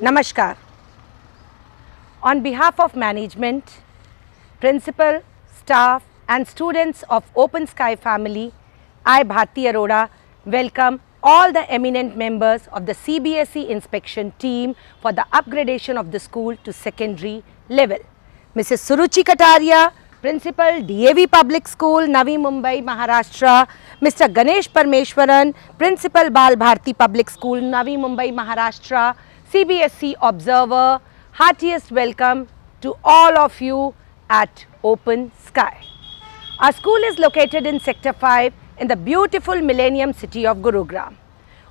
Namaskar. On behalf of management, principal, staff and students of Open Sky family, I Bharti Arora welcome all the eminent members of the CBSE inspection team for the upgradation of the school to secondary level. Mrs. Suruchi Kataria, Principal DAV Public School, Navi Mumbai, Maharashtra, Mr. Ganesh Parmeshwaran, Principal Bal Bharti Public School, Navi Mumbai, Maharashtra, CBSE Observer, heartiest welcome to all of you at Open Sky. Our school is located in Sector 5 in the beautiful Millennium City of Gurugram.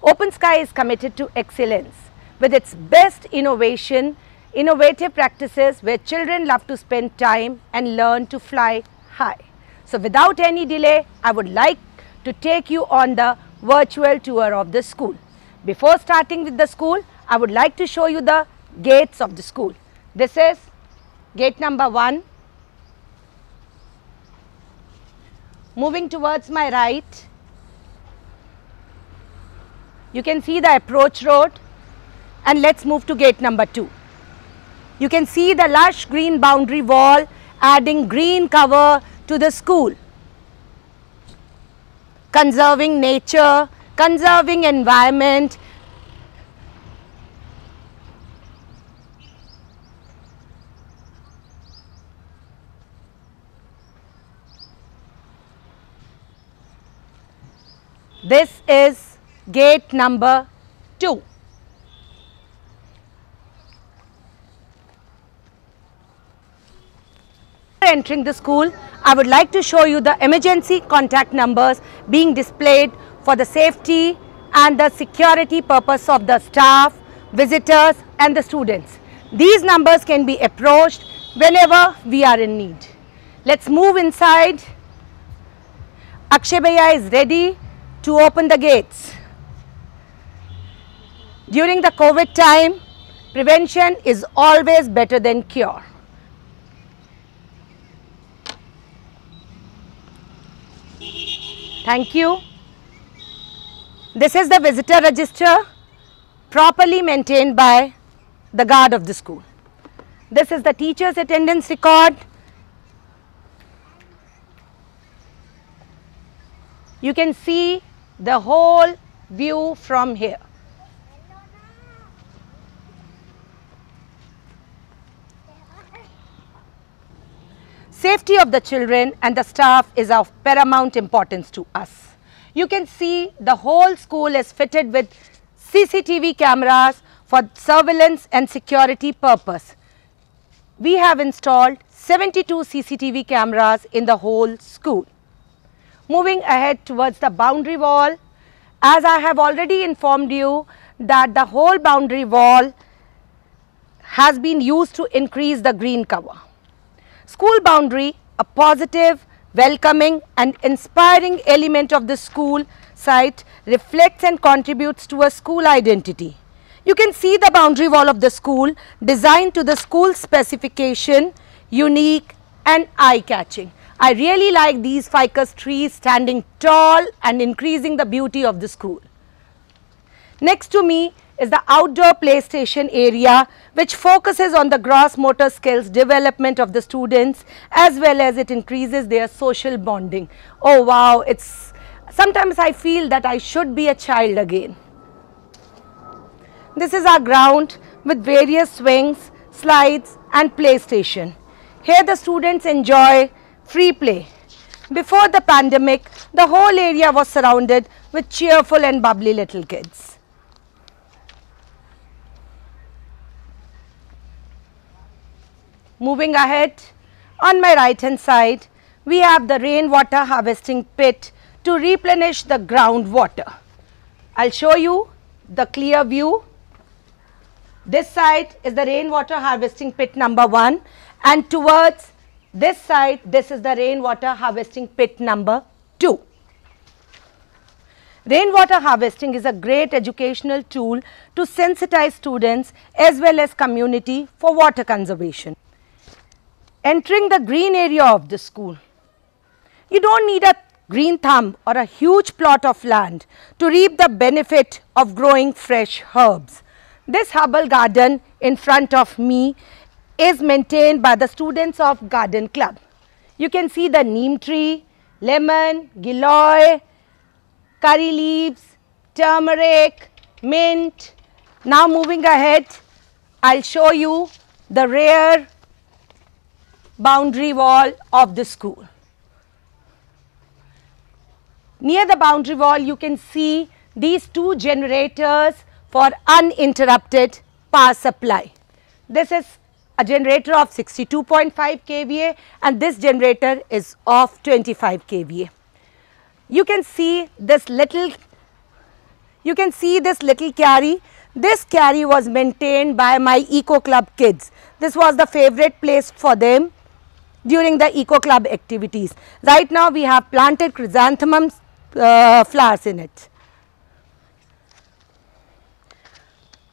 Open Sky is committed to excellence with its best innovative practices where children love to spend time and learn to fly high. So without any delay, I would like to take you on the virtual tour of the school. Before starting with the school, I would like to show you the gates of the school. This is gate number 1. Moving towards my right, you can see the approach road, and let's move to gate number 2. You can see the lush green boundary wall adding green cover to the school. Conserving nature, conserving environment. This is gate number 2. Entering the school, I would like to show you the emergency contact numbers being displayed for the safety and the security purpose of the staff, visitors and the students. These numbers can be approached whenever we are in need. Let's move inside. Akshay Bhaiya is ready to open the gates. During the COVID time, prevention is always better than cure. Thank you. This is the visitor register properly maintained by the guard of the school. This is the teacher's attendance record. You can see the whole view from here. Safety of the children and the staff is of paramount importance to us. You can see the whole school is fitted with CCTV cameras for surveillance and security purpose. We have installed 72 CCTV cameras in the whole school. Moving ahead towards the boundary wall, as I have already informed you that the whole boundary wall has been used to increase the green cover. School boundary, a positive, welcoming and inspiring element of the school site, reflects and contributes to a school identity. You can see the boundary wall of the school designed to the school specification, unique and eye-catching. I really like these ficus trees standing tall and increasing the beauty of the school. Next to me is the outdoor play station area, which focuses on the gross motor skills development of the students, as well as it increases their social bonding. Oh wow, sometimes I feel that I should be a child again. This is our ground with various swings, slides and play station. Here the students enjoy free play. Before the pandemic, the whole area was surrounded with cheerful and bubbly little kids. Moving ahead, on my right hand side, we have the rainwater harvesting pit to replenish the groundwater. I'll show you the clear view. This side is the rainwater harvesting pit number 1, and towards this side, this is the rainwater harvesting pit number 2. Rainwater harvesting is a great educational tool to sensitize students as well as community for water conservation. Entering the green area of the school, you don't need a green thumb or a huge plot of land to reap the benefit of growing fresh herbs. This herbal garden in front of me is maintained by the students of Garden Club. You can see the neem tree, lemon, giloy, curry leaves, turmeric, mint. Now moving ahead, I'll show you the rear boundary wall of the school. Near the boundary wall, you can see these two generators for uninterrupted power supply. This is a generator of 62.5 kVA and this generator is of 25 kVA. You can see this little carry. This carry was maintained by my Eco Club kids. This was the favorite place for them during the Eco Club activities. Right now we have planted chrysanthemum flowers in it.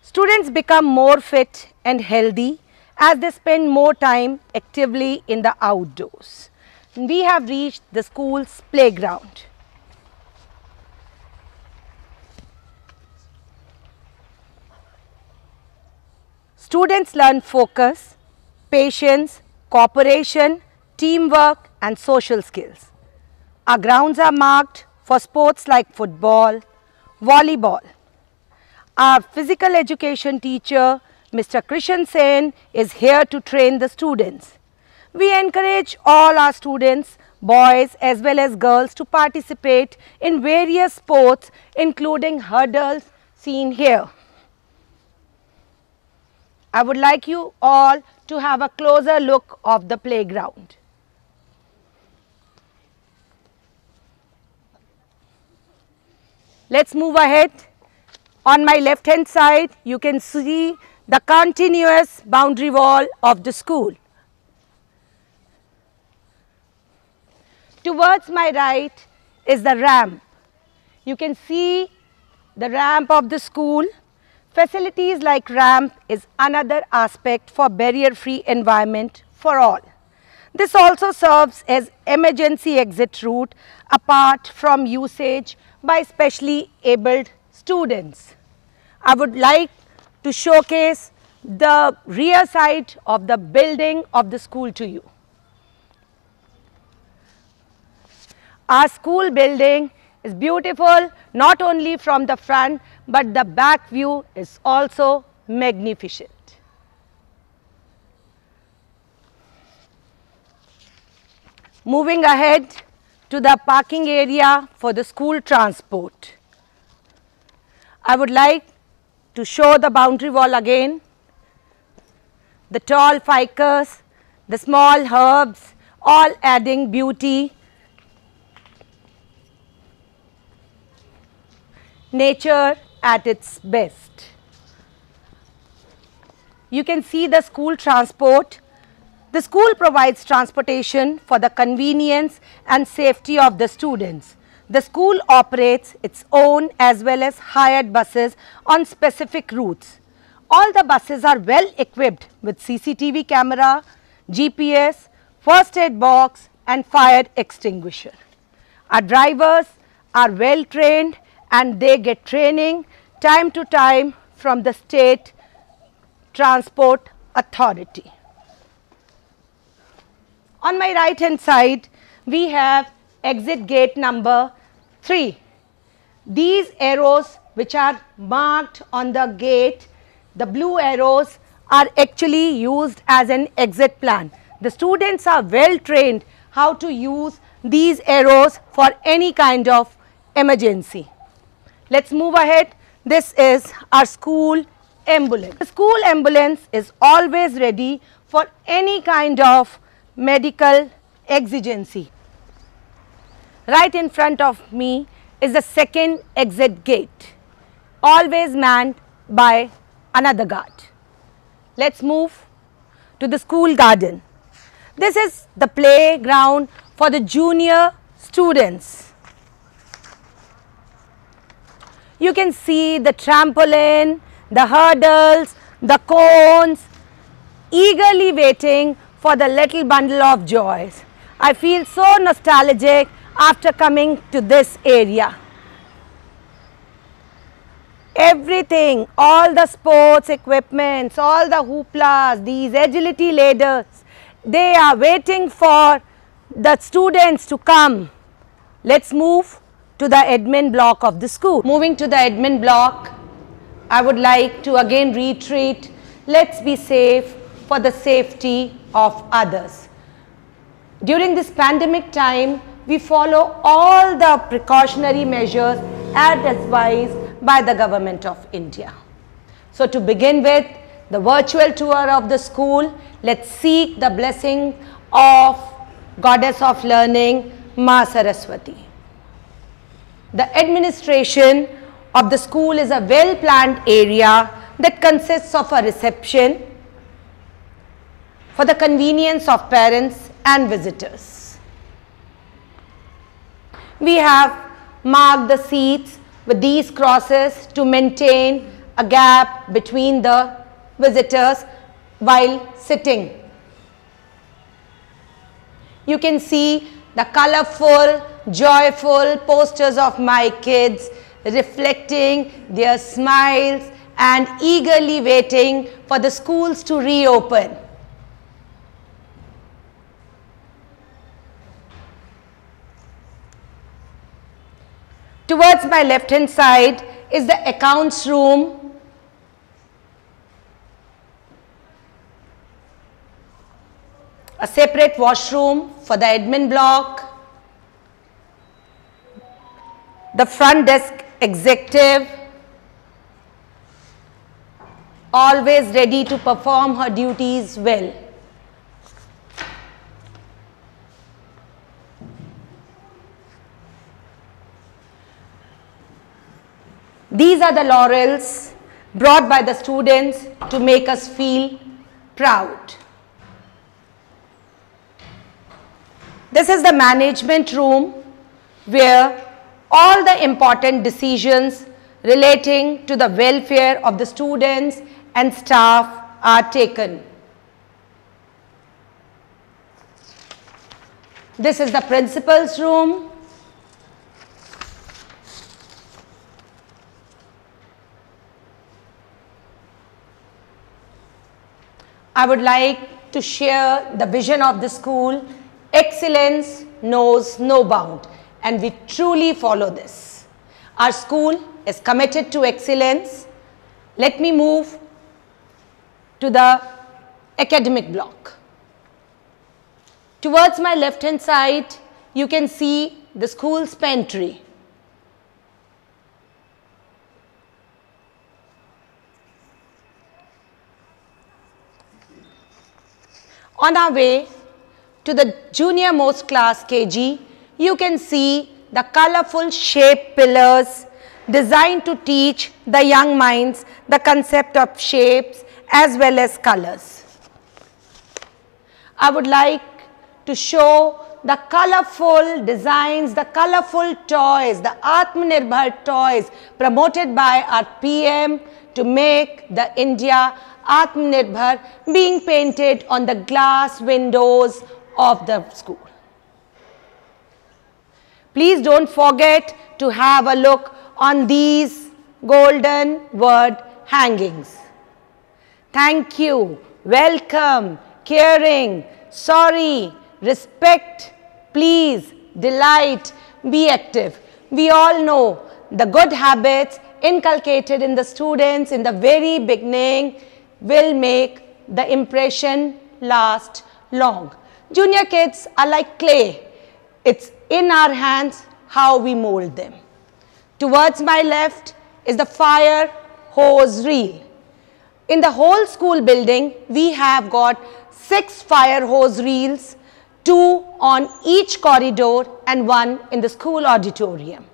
Students become more fit and healthy as they spend more time actively in the outdoors. We have reached the school's playground. Students learn focus, patience, cooperation, teamwork and social skills. Our grounds are marked for sports like football, volleyball. Our physical education teacher, Mr. Krishan Sen, is here to train the students. We encourage all our students, boys as well as girls, to participate in various sports including hurdles seen here. I would like you all to have a closer look of the playground. Let's move ahead. On my left hand side, you can see the continuous boundary wall of the school. Towards my right is the ramp. You can see the ramp of the school. Facilities like ramp is another aspect for barrier-free environment for all. This also serves as emergency exit route apart from usage by specially abled students. I would like to showcase the rear side of the building of the school to you. Our school building is beautiful not only from the front but the back view is also magnificent. Moving ahead to the parking area for the school transport. I would like to show the boundary wall again. The tall ficus, the small herbs, all adding beauty. Nature at its best. You can see the school transport. The school provides transportation for the convenience and safety of the students. The school operates its own as well as hired buses on specific routes. All the buses are well equipped with CCTV camera, GPS, first aid box and fire extinguisher. Our drivers are well trained and they get training time to time from the State Transport Authority. On my right hand side, we have exit gate number 3. These arrows which are marked on the gate, the blue arrows, are actually used as an exit plan. The students are well trained how to use these arrows for any kind of emergency. Let's move ahead. This is our school ambulance. The school ambulance is always ready for any kind of medical exigency. Right in front of me is the second exit gate, always manned by another guard. Let's move to the school garden. This is the playground for the junior students. You can see the trampoline, the hurdles, the cones, eagerly waiting for the little bundle of joys. I feel so nostalgic after coming to this area. Everything, all the sports equipments, all the hooplas, these agility ladders, they are waiting for the students to come. Let's move to the admin block of the school. Moving to the admin block, I would like to again reiterate, let's be safe for the safety of others. During this pandemic time, we follow all the precautionary measures as advised by the Government of India. So to begin with, the virtual tour of the school, let's seek the blessing of Goddess of Learning, Ma Saraswati. The administration of the school is a well-planned area that consists of a reception for the convenience of parents and visitors. We have marked the seats with these crosses to maintain a gap between the visitors while sitting. You can see the colorful, joyful posters of my kids reflecting their smiles and eagerly waiting for the schools to reopen. Towards my left hand side is the accounts room. A separate washroom for the admin block. The front desk executive, always ready to perform her duties well. These are the laurels brought by the students to make us feel proud. This is the management room where all the important decisions relating to the welfare of the students and staff are taken. This is the principal's room. I would like to share the vision of the school. Excellence knows no bound, and we truly follow this. Our school is committed to excellence. Let me move to the academic block. Towards my left hand side, you can see the school's pantry. On our way to the junior most class KG, you can see the colorful shape pillars designed to teach the young minds the concept of shapes as well as colors. I would like to show the colorful designs, the colorful toys, the Atmanirbhar toys promoted by our PM to make the India Atmanirbhar being painted on the glass windows of the school. Please don't forget to have a look on these golden word hangings. Thank you, welcome, caring, sorry, respect, please, delight, be active. We all know the good habits inculcated in the students in the very beginning will make the impression last long. Junior kids are like clay. It's in our hands how we mold them. Towards my left is the fire hose reel. In the whole school building, we have got 6 fire hose reels, 2 on each corridor and 1 in the school auditorium.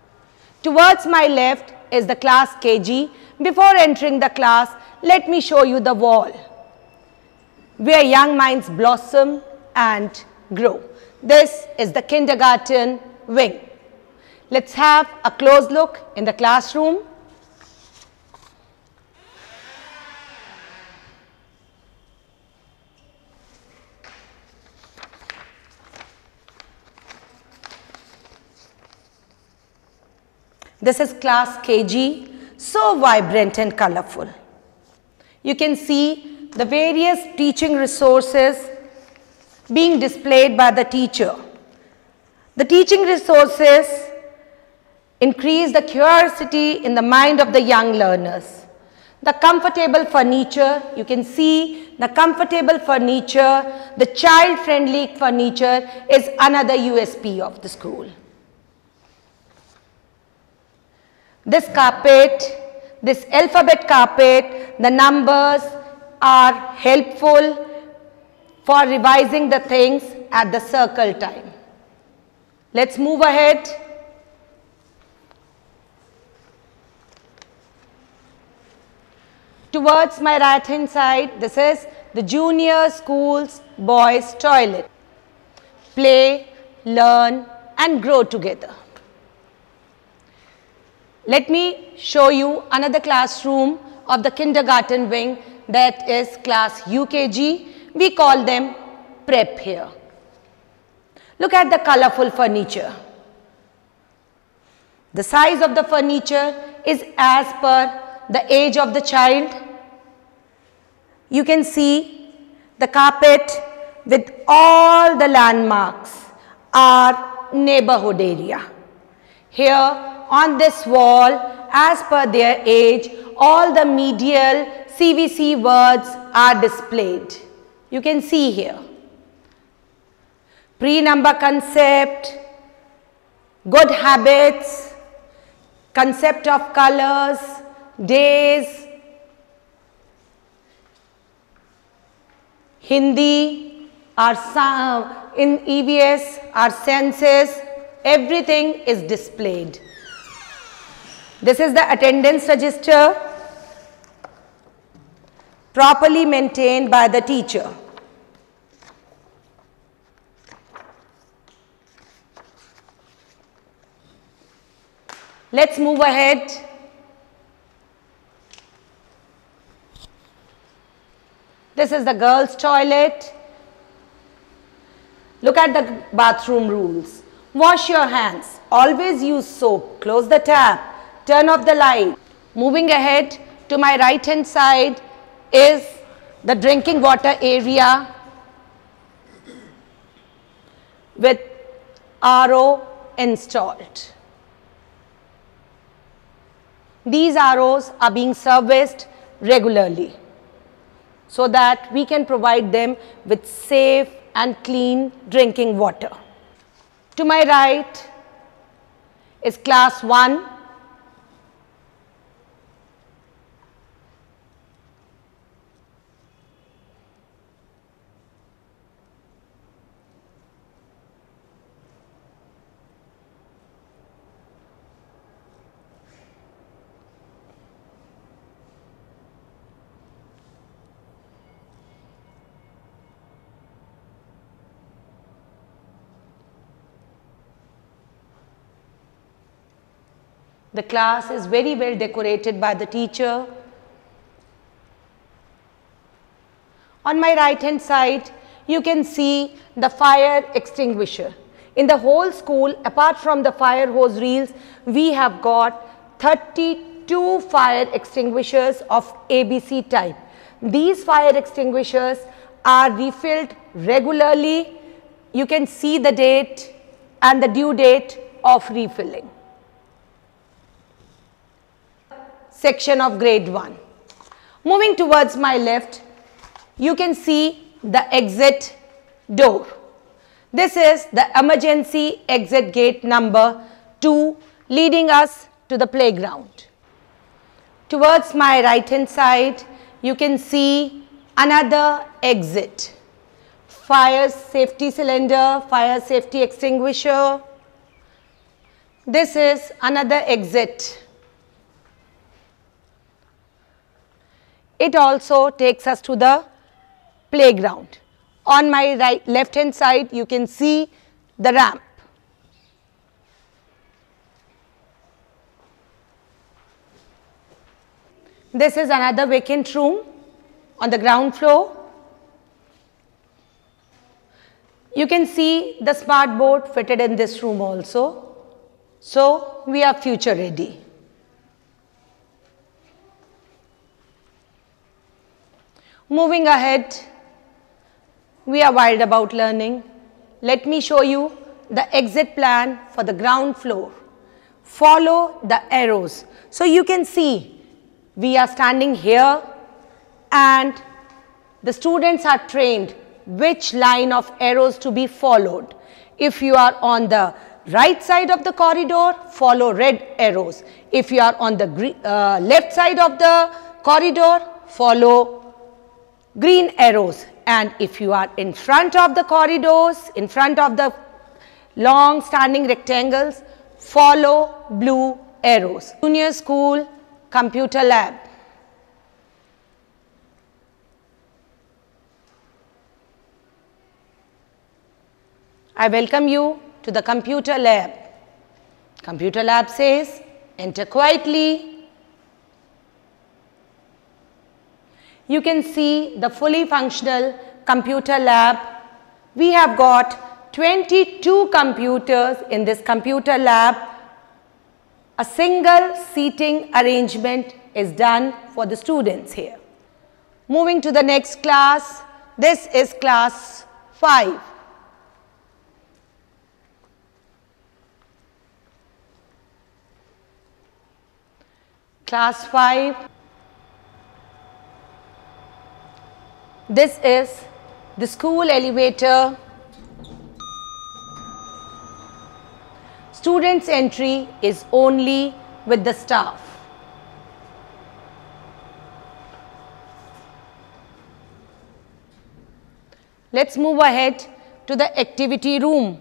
Towards my left is the class KG. Before entering the class, let me show you the wall where young minds blossom and grow. This is the kindergarten wing. Let's have a close look in the classroom. This is class KG. so vibrant and colorful. You can see the various teaching resources being displayed by the teacher. The teaching resources increase the curiosity in the mind of the young learners. The comfortable furniture, you can see the comfortable furniture, the child-friendly furniture is another USP of the school. This carpet, this alphabet carpet, the numbers are helpful for revising the things at the circle time. Let's move ahead. Towards my right hand side, this is the junior school's boys' toilet. Play, learn and grow together. Let me show you another classroom of the kindergarten wing, that is class UKG. We call them prep here. Look at the colorful furniture. The size of the furniture is as per the age of the child. You can see the carpet with all the landmarks are neighborhood area. Here on this wall, as per their age, all the medial CVC words are displayed. You can see here. Pre-number concept, good habits, concept of colors, days, Hindi, in EVS, our senses, everything is displayed. This is the attendance register, properly maintained by the teacher. Let's move ahead. This is the girls' toilet. Look at the bathroom rules. Wash your hands. Always use soap. Close the tap. Turn off the light. Moving ahead, to my right hand side is the drinking water area with RO installed. These ROs are being serviced regularly so that we can provide them with safe and clean drinking water. To my right is class 1. The class is very well decorated by the teacher. On my right hand side, you can see the fire extinguisher. In the whole school, apart from the fire hose reels, we have got 32 fire extinguishers of ABC type. These fire extinguishers are refilled regularly. You can see the date and the due date of refilling. Section of grade 1. Moving towards my left, you can see the exit door. This is the emergency exit gate number 2 leading us to the playground. Towards my right hand side, you can see another exit. Fire safety cylinder, fire safety extinguisher. This is another exit. It also takes us to the playground. On my left hand side, you can see the ramp. This is another vacant room on the ground floor. You can see the smart board fitted in this room also. So we are future ready. Moving ahead, we are wild about learning. Let me show you the exit plan for the ground floor. Follow the arrows. So you can see we are standing here and the students are trained which line of arrows to be followed. If you are on the right side of the corridor, follow red arrows. If you are on the left side of the corridor, follow green arrows. And if you are in front of the corridors, in front of the long standing rectangles, follow blue arrows. Junior School Computer Lab. I welcome you to the computer lab. Computer lab says, enter quietly. You can see the fully functional computer lab. We have got 22 computers in this computer lab. A single seating arrangement is done for the students here. Moving to the next class, this is class 5. Class 5. This is the school elevator. Students' entry is only with the staff. Let's move ahead to the activity room.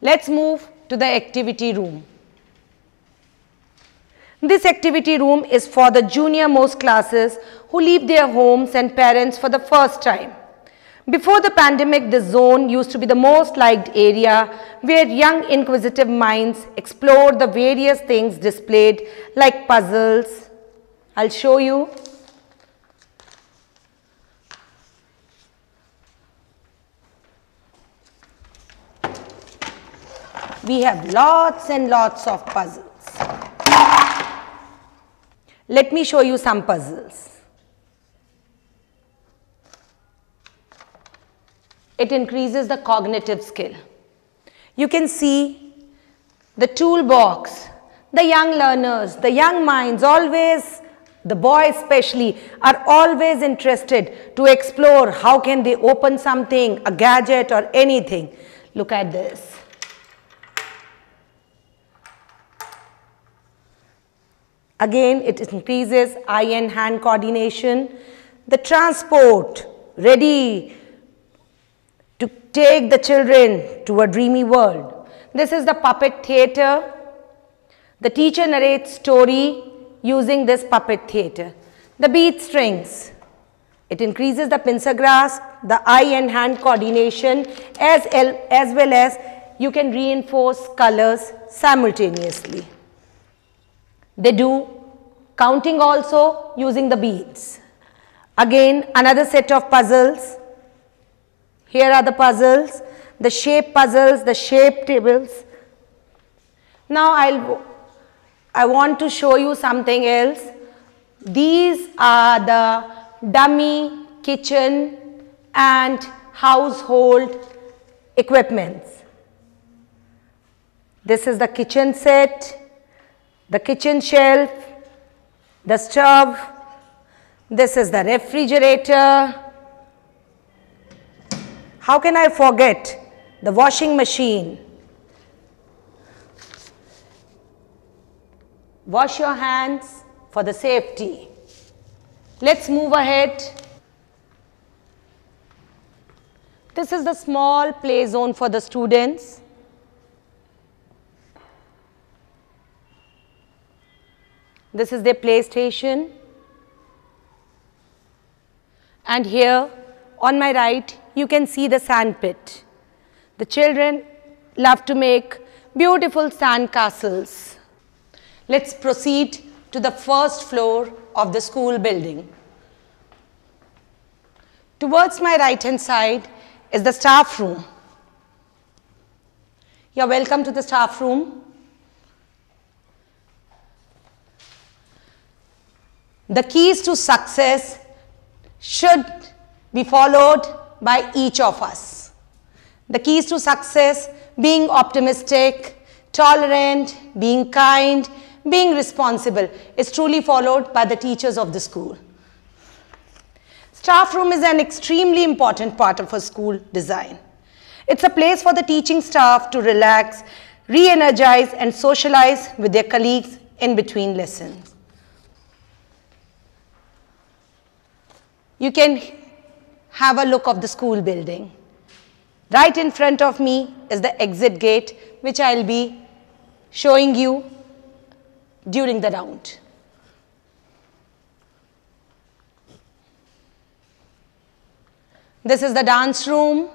Let's move to the activity room. This activity room is for the junior most classes who leave their homes and parents for the first time. Before the pandemic, this zone used to be the most liked area where young inquisitive minds explored the various things displayed like puzzles. I'll show you. We have lots and lots of puzzles. Let me show you some puzzles. It increases the cognitive skill. You can see the toolbox. The young learners, the young minds always, the boys especially, are always interested to explore how can they open something, a gadget or anything. Look at this. Again, it increases eye and hand coordination. The transport, ready to take the children to a dreamy world. This is the puppet theater. The teacher narrates story using this puppet theater. The bead strings. It increases the pincer grasp, the eye and hand coordination, as well as you can reinforce colors simultaneously. They do counting also using the beads. Again, another set of puzzles. Here are the puzzles, the shape puzzles, the shape tables. Now I want to show you something else. These are the dummy kitchen and household equipments. This is the kitchen set, the kitchen shelf, the stove. This is the refrigerator. How can I forget the washing machine? Wash your hands for the safety. Let's move ahead. This is the small play zone for the students. This is their play station. And here on my right, you can see the sand pit. The children love to make beautiful sand castles. Let's proceed to the first floor of the school building. Towards my right hand side is the staff room. You're welcome to the staff room. The keys to success should be followed by each of us. The keys to success: being optimistic, tolerant, being kind, being responsible, is truly followed by the teachers of the school. Staff room is an extremely important part of a school design. It's a place for the teaching staff to relax, re-energize, and socialize with their colleagues in between lessons. You can have a look of the school building. Right in front of me is the exit gate, which I'll be showing you during the round. This is the dance room.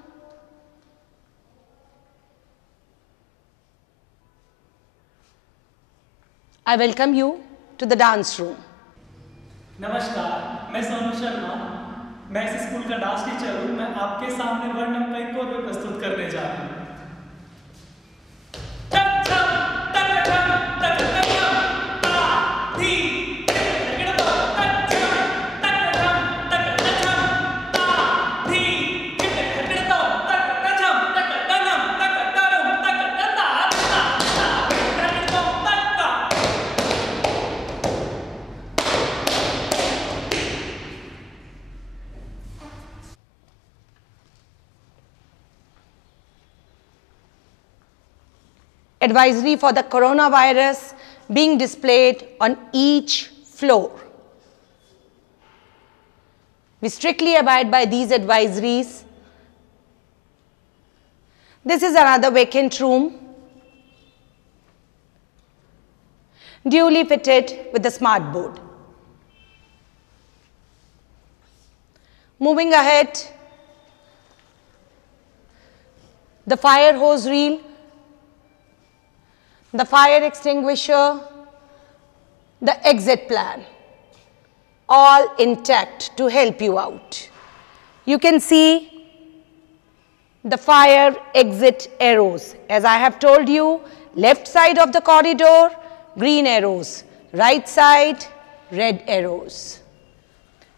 I welcome you to the dance room. नमस्कार, मैं सोनू शर्मा। मैं इस school का dance teacher हूँ। मैं आपके सामने वर्णम का एक कोर प्रस्तुत करने जा रहा हूँ। Advisory for the coronavirus being displayed on each floor. We strictly abide by these advisories. This is another vacant room, duly fitted with a smart board. Moving ahead, the fire hose reel, the fire extinguisher, the exit plan, all intact to help you out. You can see the fire exit arrows. As I have told you, left side of the corridor, green arrows, right side, red arrows.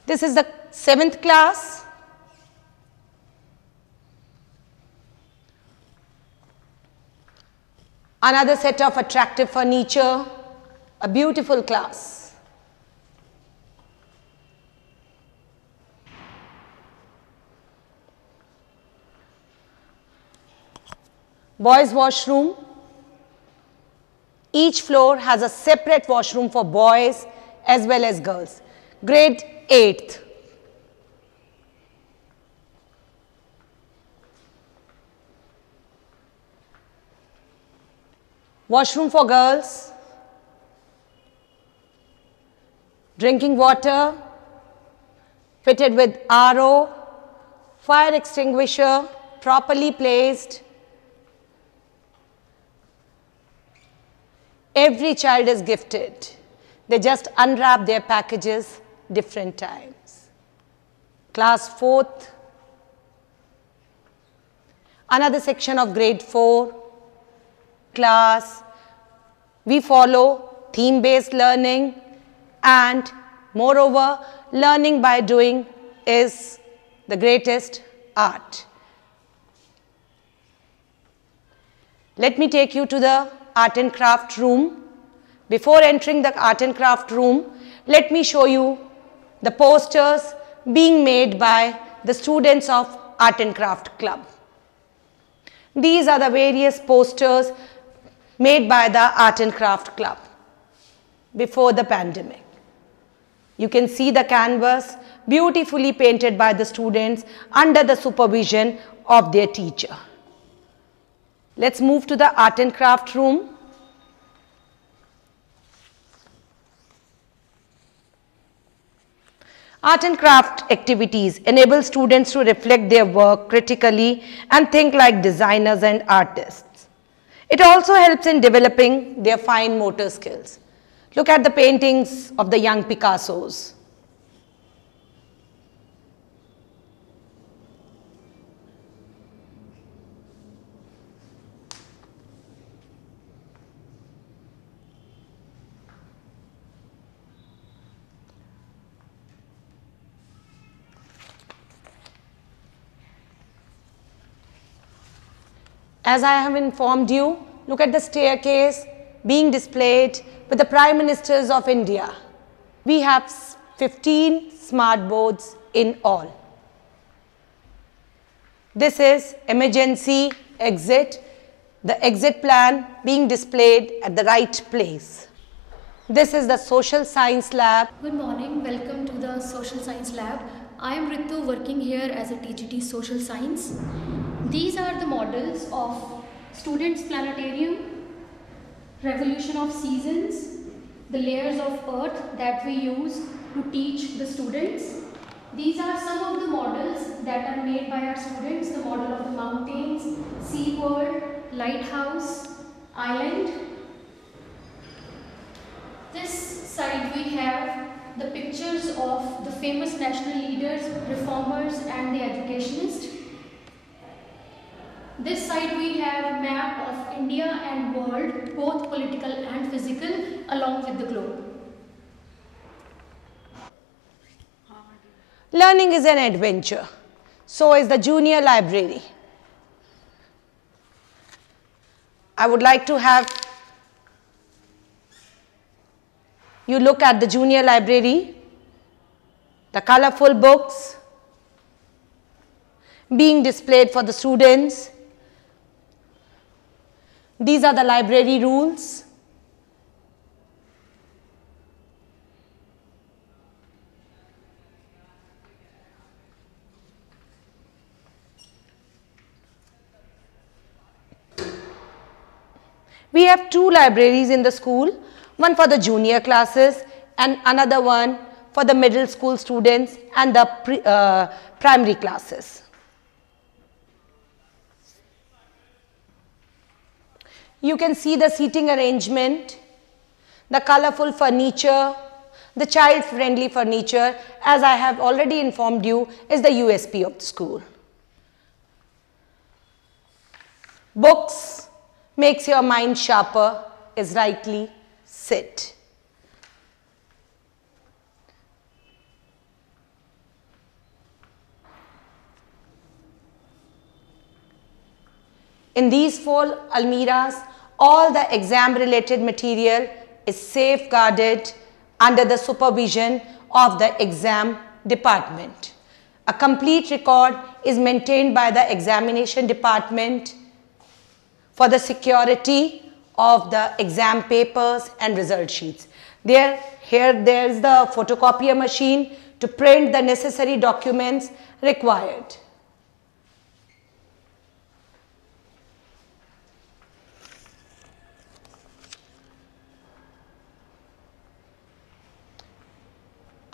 This is the 7th class. Another set of attractive furniture, a beautiful class. Boys' washroom. Each floor has a separate washroom for boys as well as girls. Grade 8th. Washroom for girls, drinking water, fitted with RO, fire extinguisher, properly placed. Every child is gifted. They just unwrap their packages different times. Class 4th, another section of grade 4. Class, we follow theme-based learning, and moreover, learning by doing is the greatest art. Let me take you to the art and craft room. Before entering the art and craft room, let me show you the posters being made by the students of Art and Craft Club. These are the various posters made by the Art and Craft Club before the pandemic. You can see the canvas beautifully painted by the students under the supervision of their teacher. Let's move to the Art and Craft room. Art and craft activities enable students to reflect their work critically and think like designers and artists. It also helps in developing their fine motor skills. Look at the paintings of the young Picassos. As I have informed you, look at the staircase being displayed with the Prime Ministers of India. We have 15 smart boards in all. This is emergency exit, the exit plan being displayed at the right place. This is the social science lab. Good morning, welcome to the social science lab. I am Ritu, working here as a TGT social science. These are the models of students planetarium, revolution of seasons, the layers of earth that we use to teach the students. These are some of the models that are made by our students, the model of the mountains, sea world, lighthouse, island. This side we have the pictures of the famous national leaders, reformers and the educationists. This side we have a map of India and world, both political and physical, along with the globe. Learning is an adventure. So is the junior library. I would like to have you look at the junior library, the colorful books being displayed for the students. These are the library rules. We have two libraries in the school, one for the junior classes and another one for the middle school students and the primary classes. You can see the seating arrangement, the colorful furniture, the child-friendly furniture, as I have already informed you, is the USP of the school. Books makes your mind sharper, is rightly said. In these 4 almiras, all the exam-related material is safeguarded under the supervision of the exam department. A complete record is maintained by the examination department for the security of the exam papers and result sheets. Here there is the photocopier machine to print the necessary documents required.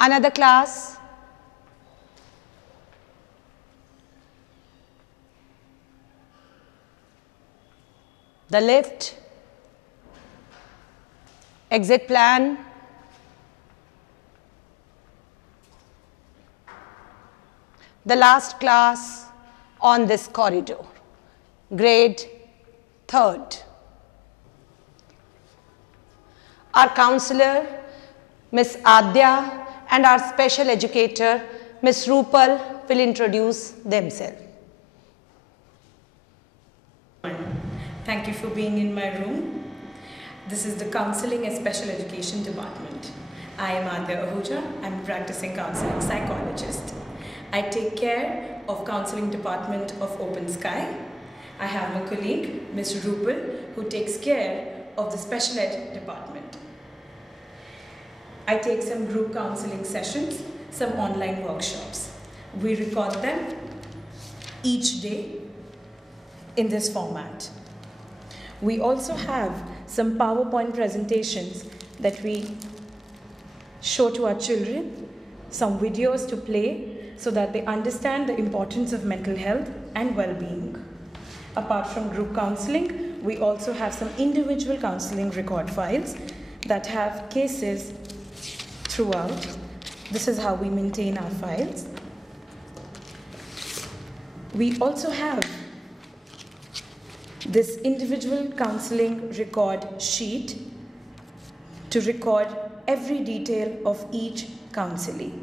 Another class. The lift, exit plan, the last class on this corridor, grade 3rd. Our counselor, Ms. Adya, and our special educator, Ms. Rupal, will introduce themselves. Thank you for being in my room. This is the Counseling and Special Education Department. I am Adya Ahuja. I'm a practicing counseling psychologist. I take care of Counseling Department of Open Sky. I have my colleague, Ms. Rupal, who takes care of the Special Ed Department. I take some group counseling sessions, some online workshops. We record them each day in this format. We also have some PowerPoint presentations that we show to our children, some videos to play so that they understand the importance of mental health and well-being. Apart from group counseling, we also have some individual counseling record files that have cases throughout. This is how we maintain our files. We also have this individual counseling record sheet to record every detail of each counselee.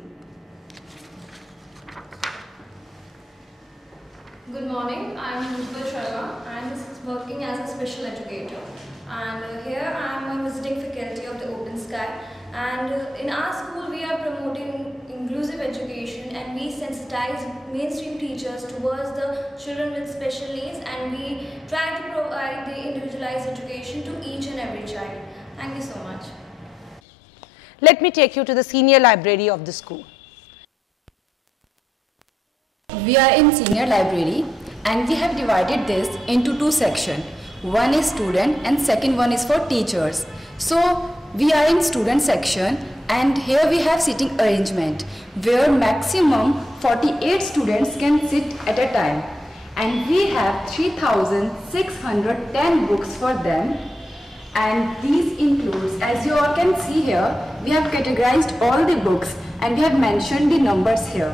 Good morning, I am Mujibal Sharma. I am working as a special educator, and here I am a visiting faculty of the Open Sky. And in our school we are promoting inclusive education, and we sensitize mainstream teachers towards the children with special needs, and we try to provide the individualized education to each and every child. Thank you so much. Let me take you to the senior library of the school. We are in senior library and we have divided this into two sections. One is student and second one is for teachers. So we are in student section, and here we have sitting arrangement where maximum 48 students can sit at a time, and we have 3610 books for them. And these includes, as you all can see here, we have categorized all the books and we have mentioned the numbers here.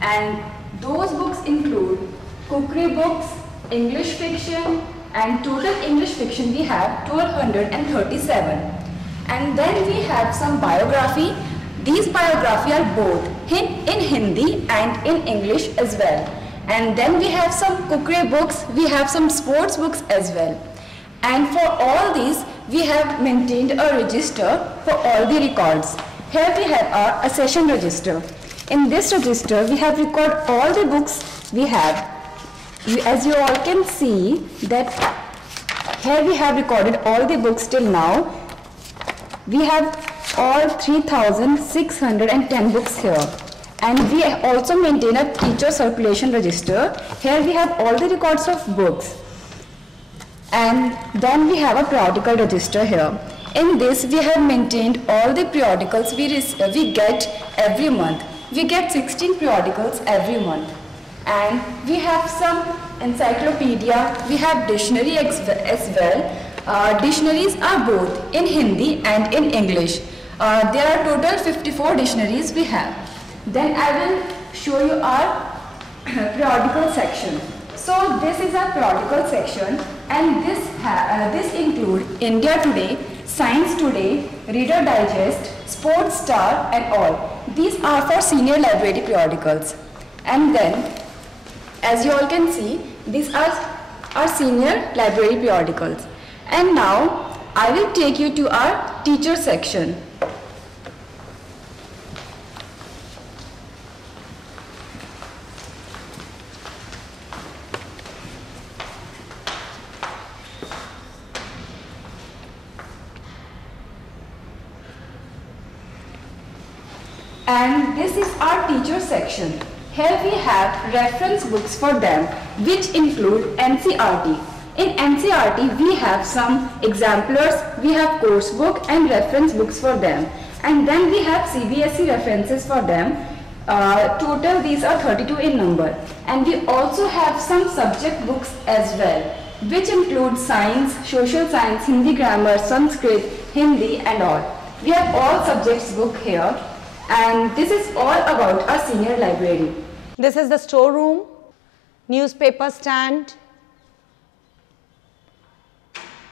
And those books include cookery books, English fiction, and total English fiction we have 1237. And then we have some biography. These biography are both in Hindi and in English as well. And then we have some cookery books, we have some sports books as well. And for all these, we have maintained a register for all the records. Here we have our accession register. In this register, we have recorded all the books we have. As you all can see that here we have recorded all the books till now. We have all 3610 books here. And we also maintain a teacher circulation register. Here we have all the records of books. And then we have a periodical register here. In this, we have maintained all the periodicals we get every month. We get 16 periodicals every month. And we have some encyclopedia, we have dictionary as well. Dictionaries are both in Hindi and in English. There are total 54 dictionaries we have. Then I will show you our periodical section. So this is our periodical section, and this includes India Today, Science Today, Reader Digest, Sports Star and all. These are for senior library periodicals. And then, as you all can see, these are our senior library periodicals. And now, I will take you to our teacher section. And this is our teacher section. Here we have reference books for them, which include NCERT. In NCERT, we have some exemplars, we have course book and reference books for them. And then we have CBSE references for them. Total these are 32 in number. And we also have some subject books as well, which include science, social science, Hindi grammar, Sanskrit, Hindi and all. We have all subjects book here. And this is all about our senior library. This is the storeroom, newspaper stand,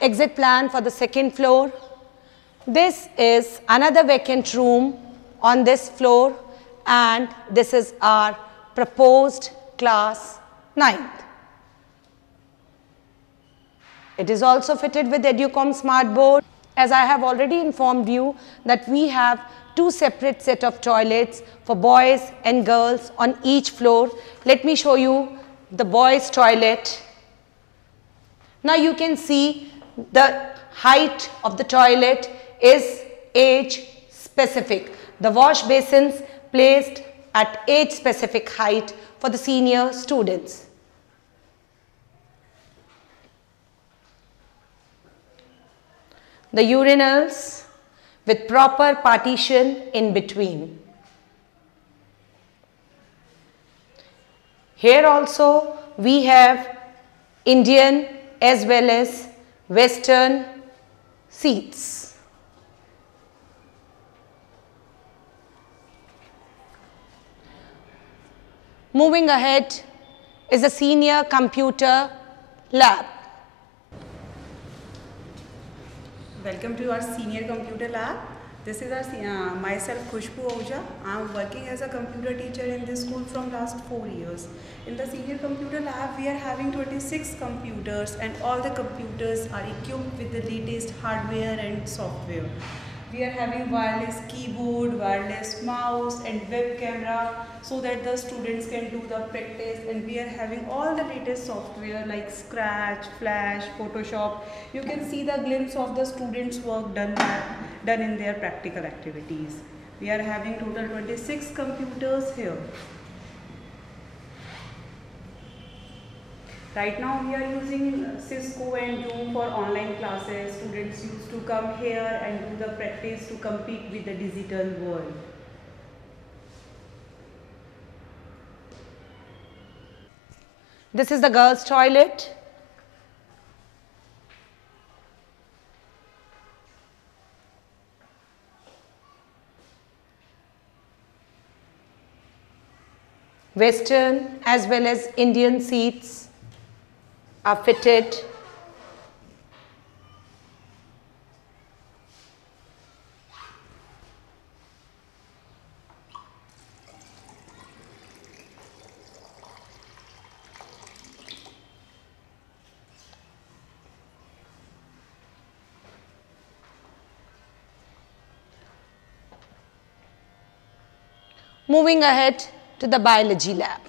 exit plan for the second floor. This is another vacant room on this floor, and this is our proposed class 9th. It is also fitted with Educom Smart Board. As I have already informed you that we have two separate set of toilets for boys and girls on each floor. Let me show you the boys' toilet. Now you can see the height of the toilet is age specific. The wash basins placed at age specific height for the senior students. The urinals with proper partition in between. Here also we have Indian as well as Western seats. Moving ahead is a senior computer lab. Welcome to our senior computer lab. This is myself Khushbu Ahuja. I am working as a computer teacher in this school from last 4 years. In the senior computer lab, we are having 26 computers, and all the computers are equipped with the latest hardware and software. We are having wireless keyboard, wireless mouse and web camera so that the students can do the practice, and we are having all the latest software like Scratch, Flash, Photoshop. You can see the glimpse of the students' work done in their practical activities. We are having total 26 computers here. Right now we are using Cisco and Zoom for online classes. Students used to come here and do the practice to compete with the digital world. This is the girls' toilet. Western as well as Indian seats are fitted. Moving ahead to the biology lab.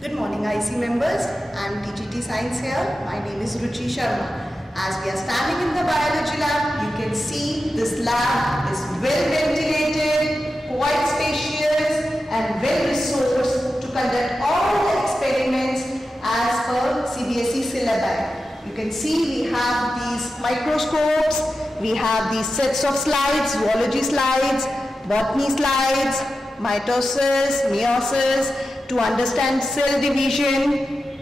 Good morning IC members, I am TGT Science here. My name is Ruchi Sharma. As we are standing in the biology lab, you can see this lab is well ventilated, quite spacious and well resourced to conduct all the experiments as per CBSE syllabi. You can see we have these microscopes, we have these sets of slides, zoology slides, botany slides, mitosis, meiosis, to understand cell division,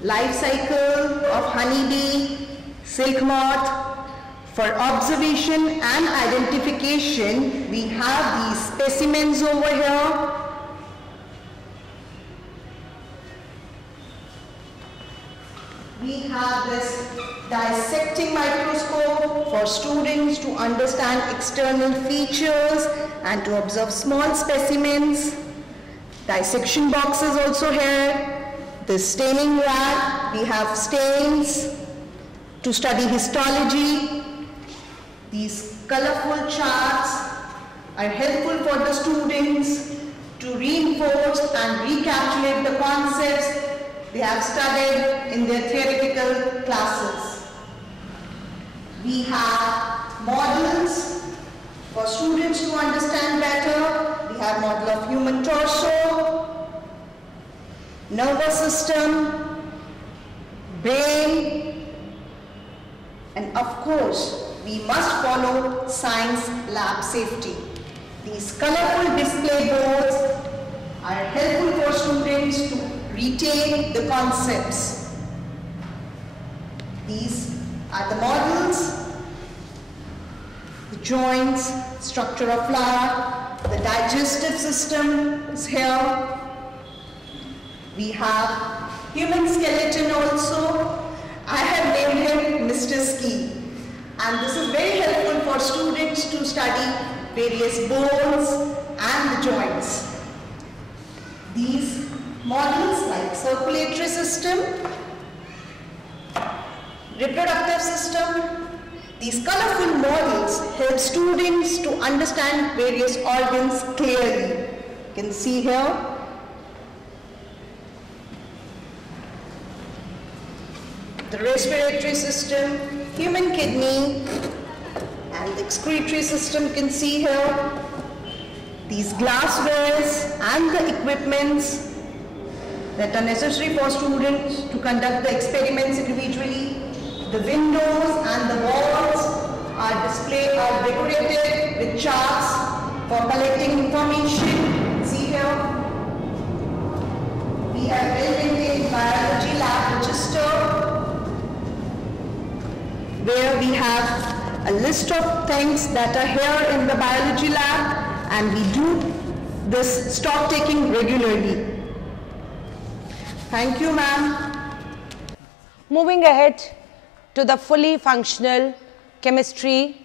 life cycle of honeybee, silk moth. For observation and identification, we have these specimens over here. We have this dissecting microscope for students to understand external features and to observe small specimens. Dissection boxes also here. The staining rack, we have stains to study histology. These colorful charts are helpful for the students to reinforce and recapitulate the concepts they have studied in their theoretical classes. We have models for students to understand better. We have model of human torso, nervous system, brain, and of course, we must follow science lab safety. These colorful display boards are helpful for students to retain the concepts. These are the models, the joints, structure of flower, the digestive system is here. We have human skeleton also. I have named him Mr. Ski, and this is very helpful for students to study various bones and the joints. These models like circulatory system, reproductive system, these colorful models help students to understand various organs clearly. You can see here. The respiratory system, human kidney, and the excretory system you can see here. These glasswares and the equipments that are necessary for students to conduct the experiments individually. The windows and the walls are decorated with charts for collecting information. See here. We have well-maintained biology lab register where we have a list of things that are here in the biology lab, and we do this stock taking regularly. Thank you, ma'am. Moving ahead to the fully functional chemistry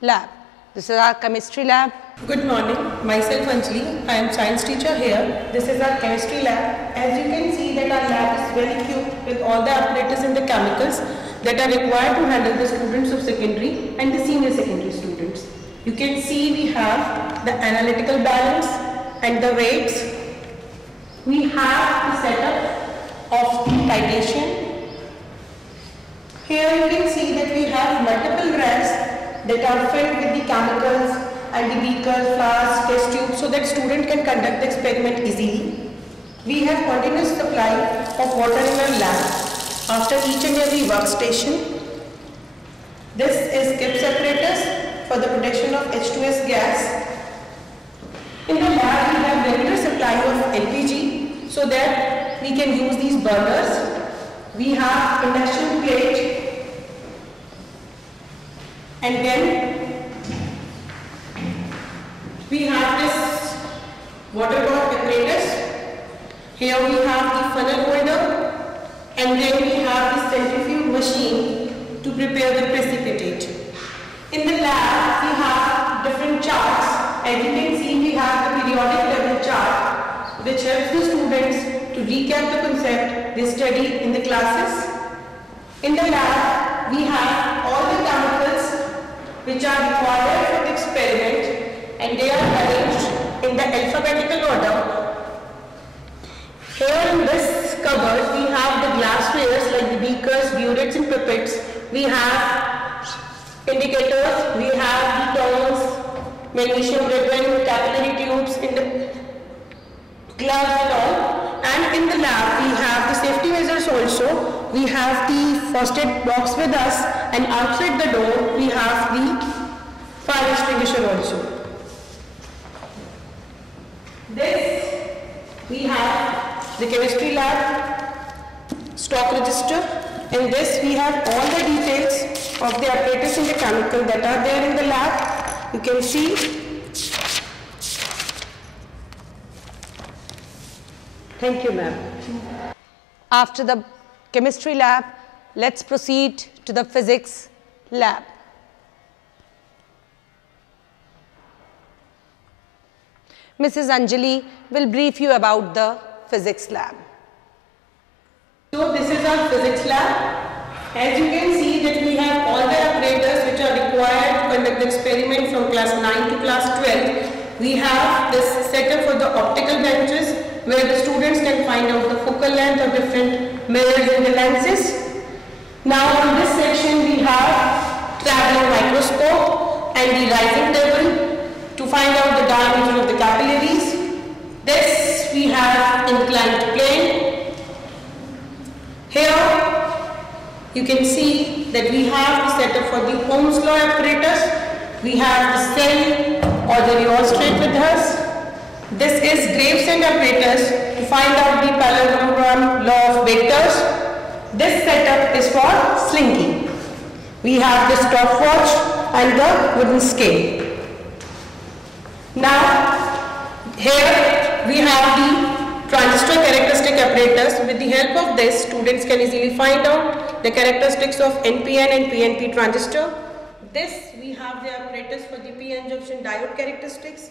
lab. This is our chemistry lab. Good morning, myself Anjali. I am science teacher here. This is our chemistry lab. As you can see that our lab is well equipped with all the apparatus and the chemicals that are required to handle the students of secondary and the senior secondary students. You can see we have the analytical balance and the weights. We have the setup of titration. Here you can see that we have multiple racks that are filled with the chemicals and the beakers, flasks, test tubes so that student can conduct the experiment easily. We have continuous supply of water in our lab after each and every workstation. This is Gibbs apparatus for the protection of H2S gas. In the lab we have regular supply of LPG so that we can use these burners. We have induction plate, and then we have this water bath apparatus. Here we have the funnel holder, and then we have the centrifuge machine to prepare the precipitate. In the lab we have different charts. As you can see, we have the periodic level chart which helps the students to recap the concept they study in the classes. In the lab we have all the chemicals which are required for the experiment, and they are arranged in the alphabetical order. Here in this cupboard we have the glasswares like the beakers, burettes and pipettes. We have indicators, we have the tongs, magnesium ribbon, capillary tubes in the gloves and all. And in the lab we have the safety measures also. We have the first aid box with us, and outside the door we have the fire extinguisher also. This we have the chemistry lab stock register. In this we have all the details of the apparatus and the chemical that are there in the lab. You can see. Thank you, ma'am. After the chemistry lab, let's proceed to the physics lab. Mrs. Anjali will brief you about the physics lab. So this is our physics lab. As you can see that we have all the apparatus which are required to conduct the experiment from class 9 to class 12. We have this setup for the optical benches where the students can find out the focal length of different mirrors and the lenses. Now in this section we have traveling microscope and the rising table to find out the diameter of the capillaries. This we have inclined plane. Here you can see that we have the setup for the Ohm's law apparatus. We have the cell or the rheostat with us. This is Gravesend apparatus to find out the parallelogram law of vectors. This setup is for slinky. We have the stopwatch and the wooden scale. Now here we have the transistor characteristic apparatus. With the help of this, students can easily find out the characteristics of NPN and PNP transistor. This we have the apparatus for the PN junction diode characteristics.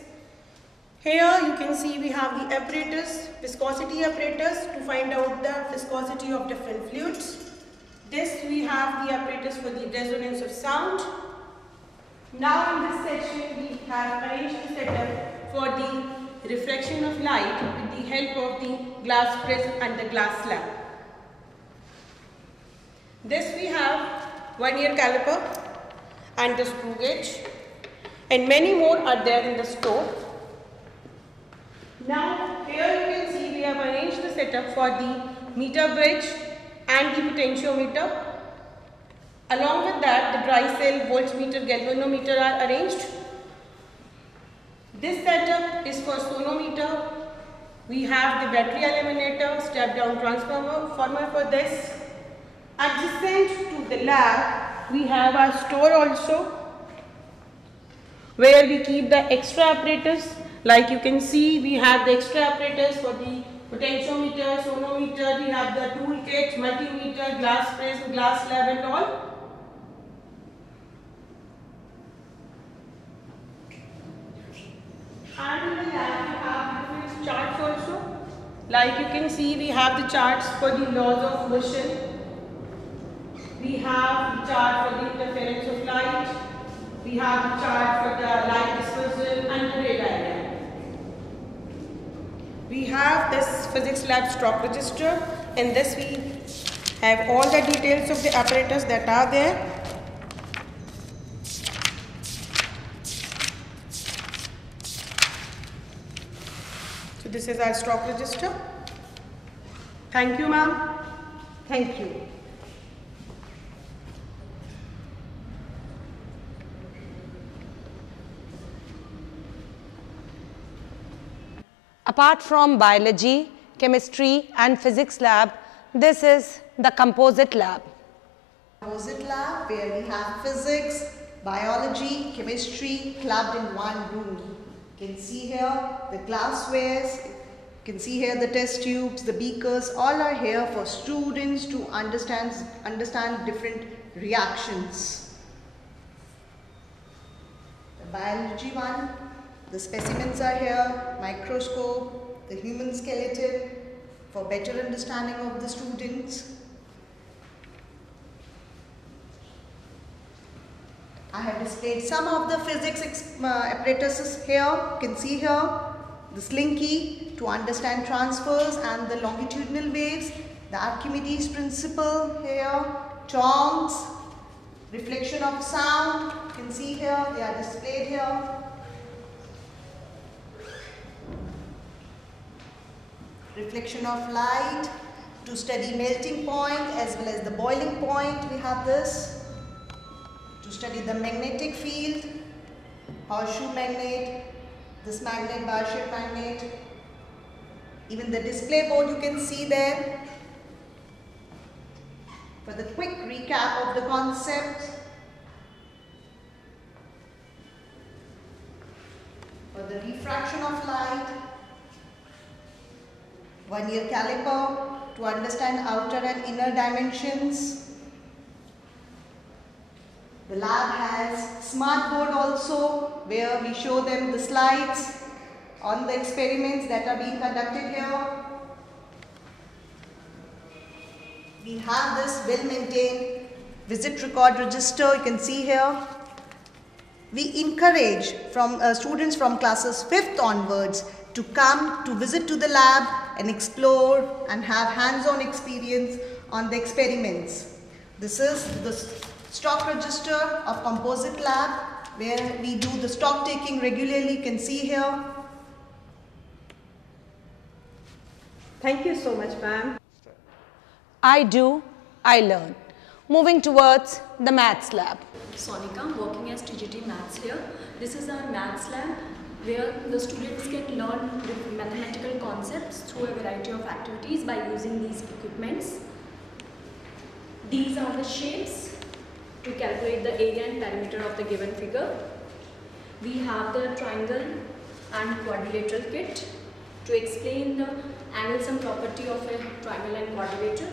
Here you can see we have the apparatus, viscosity apparatus to find out the viscosity of different fluids. This we have the apparatus for the resonance of sound. Now in this section we have arranged the setup for the refraction of light with the help of the glass prism and the glass lamp. This we have vernier caliper and the screw gauge, and many more are there in the store. Now here you can see we have arranged the setup for the meter bridge and the potentiometer. Along with that, the dry cell, voltmeter, galvanometer are arranged. This setup is for sonometer. We have the battery eliminator, step down transformer for this. Adjacent to the lab, we have our store also, where we keep the extra apparatus. Like you can see, we have the extra apparatus for the potentiometer, sonometer, we have the toolkit, multimeter, glass press, glass lab and all. And in the lab we have different charts also. Like you can see, we have the charts for the laws of motion. We have the chart for the interference of light. We have the chart for the light dispersal and the ray diagram. We have this physics lab stock register. In this we have all the details of the apparatus that are there. So this is our stock register. Thank you, ma'am. Thank you. Apart from biology, chemistry and physics lab, this is the composite lab. Composite lab where we have physics, biology, chemistry clubbed in one room. You can see here the glasswares, you can see here the test tubes, the beakers, all are here for students to understand different reactions. The biology one, the specimens are here, microscope, the human skeleton for better understanding of the students. I have displayed some of the physics apparatuses here. You can see here the slinky to understand transfers and the longitudinal waves, the Archimedes principle here, tongs, reflection of sound, you can see here, they are displayed here. Reflection of light, to study melting point as well as the boiling point, we have this. To study the magnetic field, horseshoe magnet, this magnet, bar-shaped magnet, even the display board you can see there. For the quick recap of the concept, for the refraction of light, vernier caliper to understand outer and inner dimensions. The lab has smart board also where we show them the slides on the experiments that are being conducted here. We have this well-maintained visit record register, you can see here. We encourage students from classes 5th onwards to come to visit to the lab and explore and have hands-on experience on the experiments. This is the stock register of composite lab where we do the stock taking regularly, you can see here. Thank you so much, ma'am. I do, I learn. Moving towards the maths lab. Sonika, I'm working as TGT Maths here. This is our maths lab where the students can learn mathematical concepts through a variety of activities by using these equipments. These are the shapes to calculate the area and perimeter of the given figure. We have the triangle and quadrilateral kit to explain the angle sum property of a triangle and quadrilateral.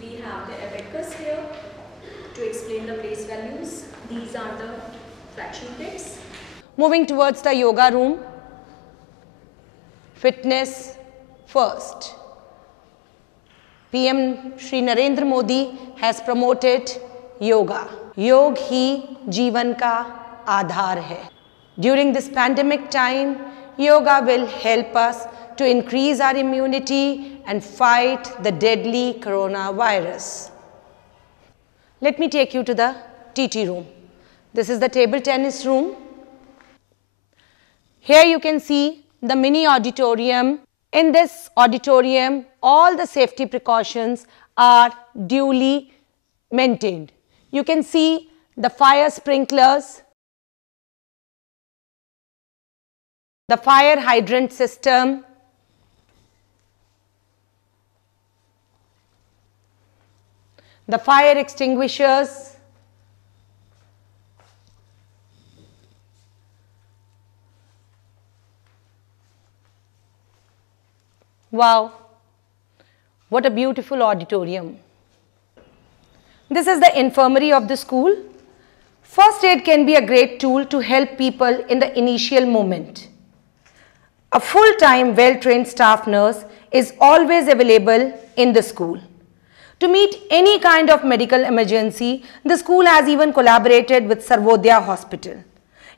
We have the abacus here to explain the place values. These are the fraction kits. Moving towards the yoga room. Fitness first. PM Shri Narendra Modi has promoted yoga. योग ही जीवन का आधार है. During this pandemic time, yoga will help us to increase our immunity and fight the deadly coronavirus. Let me take you to the TT room. This is the table tennis room. Here you can see the mini auditorium. In this auditorium, all the safety precautions are duly maintained. You can see the fire sprinklers, the fire hydrant system, the fire extinguishers, Wow, what a beautiful auditorium. This is the infirmary of the school. First aid can be a great tool to help people in the initial moment. A full-time, well-trained staff nurse is always available in the school. To meet any kind of medical emergency, the school has even collaborated with Sarvodaya Hospital.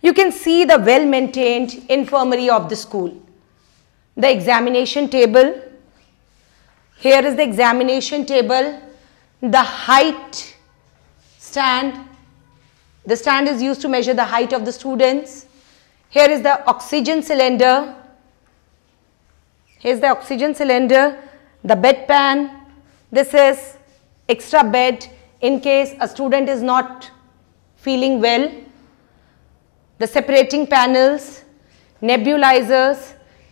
You can see the well-maintained infirmary of the school. The examination table. Here is the examination table. The height stand. The stand is used to measure the height of the students. Here is the oxygen cylinder. Here is the oxygen cylinder. The bedpan. This is extra bed in case a student is not feeling well. The separating panels, nebulizers,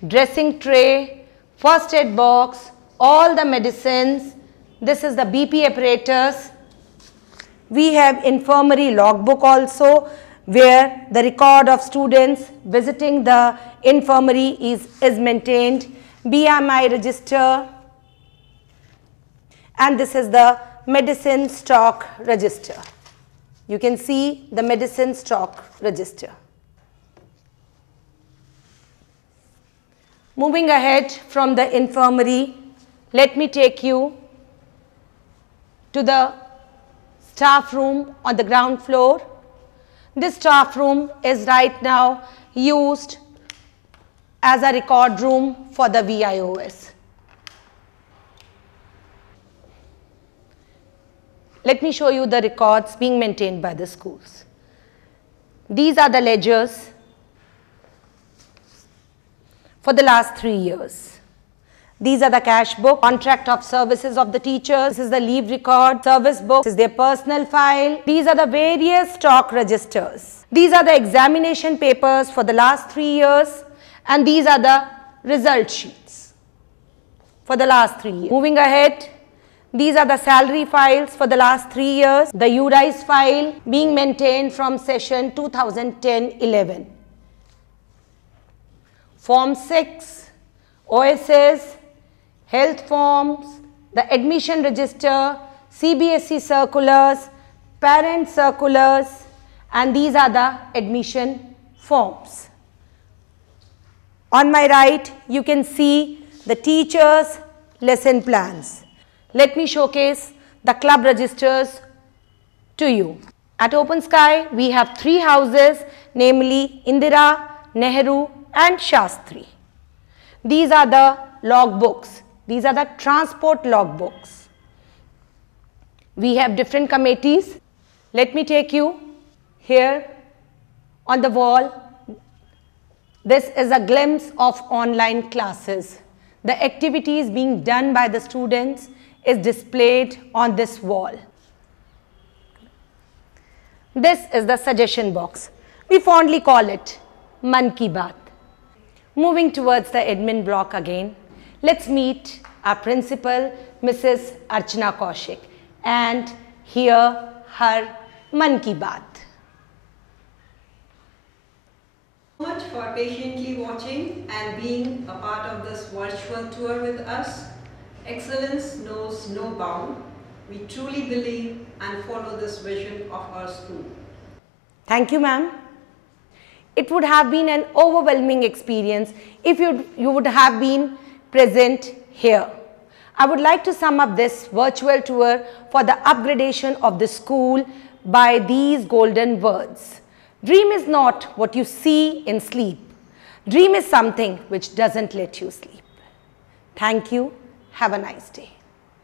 dressing tray, first aid box, all the medicines. This is the BP apparatus. We have infirmary logbook also, where the record of students visiting the infirmary is maintained. BMI register. And this is the medicine stock register. You can see the medicine stock register. Moving ahead from the infirmary, let me take you to the staff room on the ground floor. This staff room is right now used as a record room for the VIOS. Let me show you the records being maintained by the schools. These are the ledgers for the last 3 years. These are the cash book, contract of services of the teachers. This is the leave record, service book. This is their personal file. These are the various stock registers. These are the examination papers for the last 3 years. And these are the result sheets for the last 3 years. Moving ahead, these are the salary files for the last 3 years. The URICE file being maintained from session 2010-11. Form 6, OSS, health forms, the admission register, CBSE circulars, parent circulars, and these are the admission forms. On my right, you can see the teachers' lesson plans. Let me showcase the club registers to you. At Open Sky, we have 3 houses, namely Indira, Nehru, and Shastri. These are the log books. These are the transport log books. We have different committees. Let me take you here on the wall. This is a glimpse of online classes. The activities being done by the students is displayed on this wall. This is the suggestion box. We fondly call it Man Ki Baat. Moving towards the admin block again, let's meet our principal, Mrs. Archana Kaushik, and hear her Man Ki Baat. So much for patiently watching and being a part of this virtual tour with us. Excellence knows no bound. We truly believe and follow this vision of our school. Thank you, ma'am. It would have been an overwhelming experience if you would have been present here. I would like to sum up this virtual tour for the upgradation of the school by these golden words. Dream is not what you see in sleep. Dream is something which doesn't let you sleep. Thank you. Have a nice day.